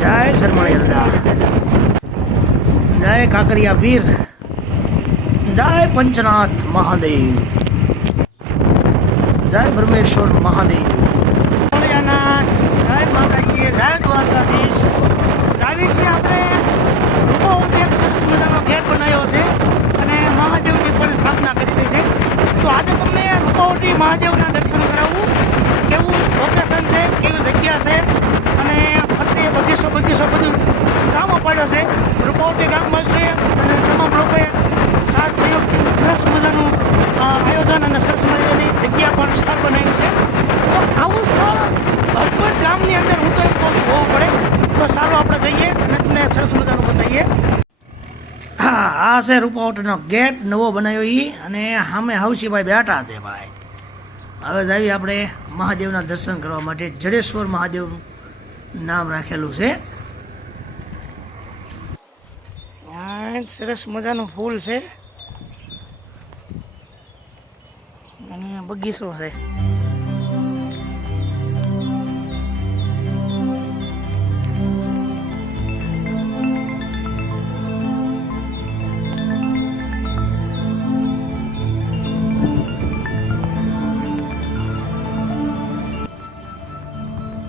જય શરમાળી હરદા, જય કાકરિયા વીર, જય પંચનાથ મહાદેવ, જય બ્રહ્મેશ્વર મહાદેવ, ભોળિયાનાથ, જય માતાજી, જય દ્વારકાધીશ. જાવી છીએ આપણે રૂપોવતી એક સરસ મજાનો ઘેર બનાવ્યો છે અને મહાદેવની પણ સ્થાપના કરી છે. તો આજે તમને રૂપોવતી મહાદેવના દર્શન કરાવવું. કેવું લોકેશન છે, કેવી જગ્યા છે અને ફરતે બગીચો બધું જામો પડ્યો છે. રૂપોવતી ગામમાં છે અને તમામ લોકોએ સાથ સહયોગથી સરસ મજાનું આયોજન અને સરસ મજાની જગ્યા પણ સ્થળ બનાવ્યું છે. તો આવું સ્થળ ભરપૂર ગામની અંદર હું તો એમ કહું છું હોવું પડે. તો સારું આપણે જઈએ અને તમને સરસ મજાનું બતાવીએ. હા, આ છે રૂપોવતીનો ગેટ નવો બનાવ્યો અને સામે હવસીભાઈ બેઠા છે ભાઈ. હવે જઈએ આપણે મહાદેવના દર્શન કરવા માટે. જડેશ્વર મહાદેવનું નામ રાખેલું છે. સરસ મજાનું ફૂલ છે અને બગીચો છે.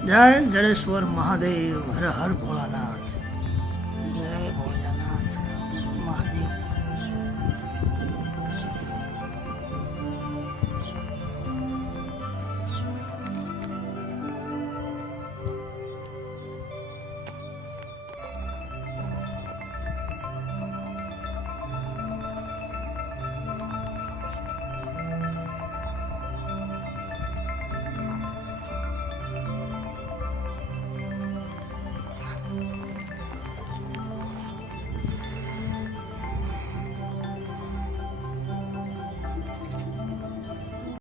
જય જડેશ્વર મહાદેવ, હર હર ભોળાનાથ.